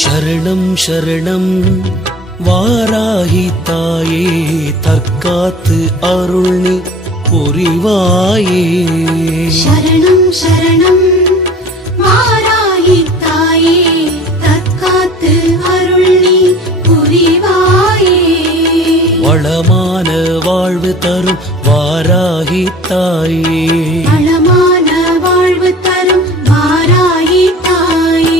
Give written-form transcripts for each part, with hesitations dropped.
சரணம் சரணம் வாராகி தாயே, தற்காத்து அருள்நி புரிவாயே. சரணம் சரணம் வாராகி தாயே, தற்காத்து அருள்நி புரிவாயே. வளமான வாழ்வு தரும் வாராகி தாயே, வளமான வாழ்வு தரும் வாராகி தாயே.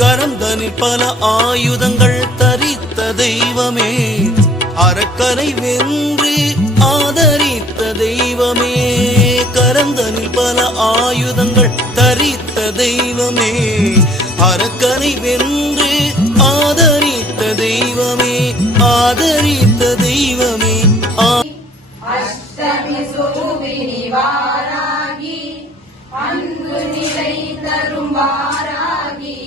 கரந்தனில் பல ஆயுதங்கள் தரித்த தெய்வமே, அரக்கனை வென்று ஆதரித்த தெய்வமே. கரந்தனில் பல ஆயுதங்கள் தரித்த தெய்வமே, அரக்கனை வென்று ஆதரித்த தெய்வமே, ஆதரித்த தெய்வமே. அஷ்டமி சோபினி வாராகி, அன்பு நிலை தரும் வாராகி,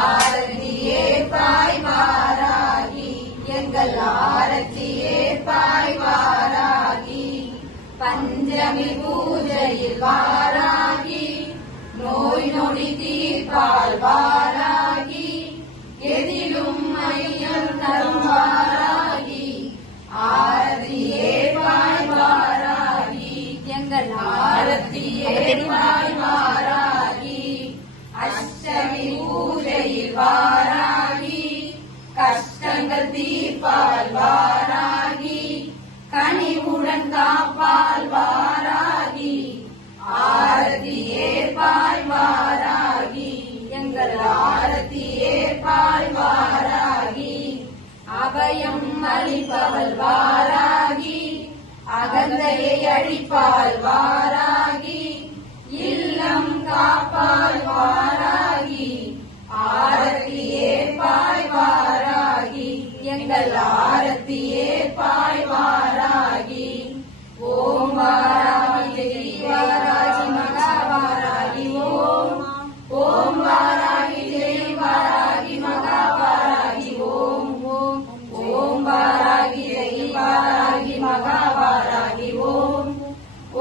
ஆரத்தியே பாய் வாராகி, எங்கள் ஆரத்தியே பாய் வாராகி. பஞ்சமி பூஜையில் வாராகி, நோய் நொடி தீர்ப்பால் வாராகி, எதிலும் ஐயம் தரும் வாராகி, ஆரத்தியே பாய் வாராகி, எங்கள் ஆரத்தியே பாய் வாராகி. அஷ்டமி பூஜையில் வாராகி, கஷ்டங்கள் தீர்ப்பால் வாராகி, கனிவுடன் காப்பால் வாராகி, ஆரத்தியே பாய் வாராகி, எங்கள் ஆரத்தியே பாய் வாராகி. அபயம் அளிப்பவள் வாராகி, அகந்தையை அழிப்பால் வாராகி, இல்லம் காப்பால் வாராகி, ஆரத்தியே பாய் வாராகி, எங்கள் ஆரத்தியே பாய் வாராகி. ஓம் வாராகி ஜெய் வாராகி மகா வாராகி. ஓம் ஓம் வாராகி ஜெய் வாராகி மகா வாராகி. ஓம் ஓம் ஓம் வாராகி ஜெய் வாராகி மகா வாராகி. ஓம்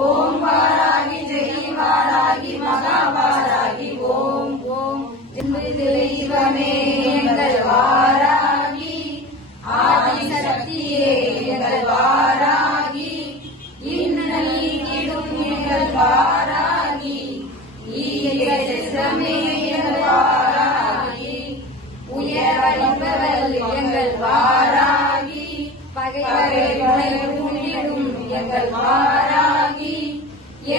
ஓம் வாராகி ஜெய் வாராகி மகா வாராகி. ஓம் ஓம் தெய்வமே எங்கள் வாராகி, ஆதிசக்தியே எங்கள் வாராகி, இன்னல் நீக்கிடும் எங்கள் வாராகி, ஈயமே எங்கள் வாராகி, உயர்வளிப்பவள் எங்கள் வாராகி, பகைவரை உண்டிடும் எங்கள் வாராகி,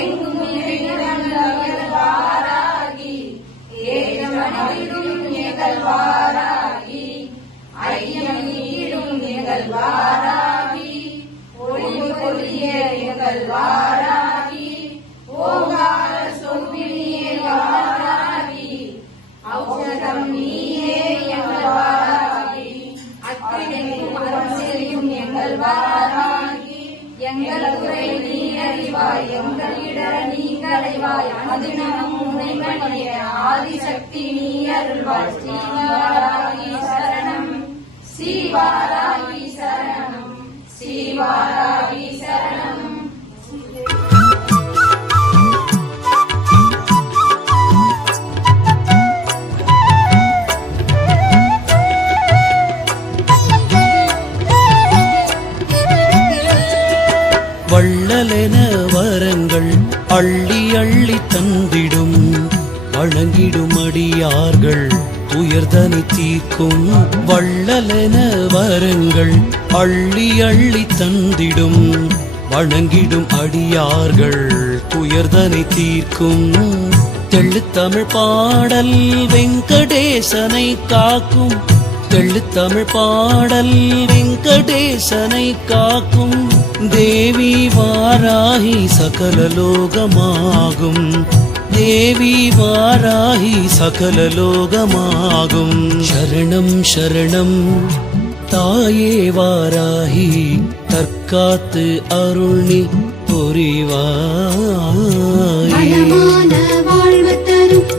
எங்கும் எங்கள் வாராகி, ஏகமனிடும் எங்கள் வாராகி, ஐயம் நீடும் எங்கள் வாராகி, ஒளிவு பொழிய எங்கள் வாராகி, ஓங்கார சொற்பினியே வாராகி, ஔஷதம் நீயே எங்கள் வாராகி, அக்கினிக்கும் அருள் செய்யும் எங்கள் வாராகி, எங்கள் குறை நீ அறிவாய், எங்கள் இடர நீ களைவாய், அனுதினமும் உனைமணிய ஆதிசக்தி நீ அருள்வாய். ஸ்ரீவாராகி சரணம், ஸ்ரீவாராகி சரணம், ஸ்ரீவாராகி சரணம். வள்ளலென வரங்கள் அள்ளி அள்ளி தந்திடும், வணங்கிடும் அடியார்கள் துயர்தனை தீர்க்கும். வள்ளலென வரங்கள் அள்ளி அள்ளி தந்திடும், வணங்கிடும் அடியார்கள் துயர்தனை தீர்க்கும். தெள்ளுத்தமிழ் பாடல் வெங்கடேசனை காக்கும், தெள்ளுத்தமிழ் பாடல் வெங்கடேசனை காக்கும். தேவி வாராகி சகல லோகமாகும், தேவி வாராகி சகல லோகமாகும். சரணம் சரணம் தாயே வாராகி, தற்காத்து அருள்நி புரிவாயே. வாழ்வு தரும்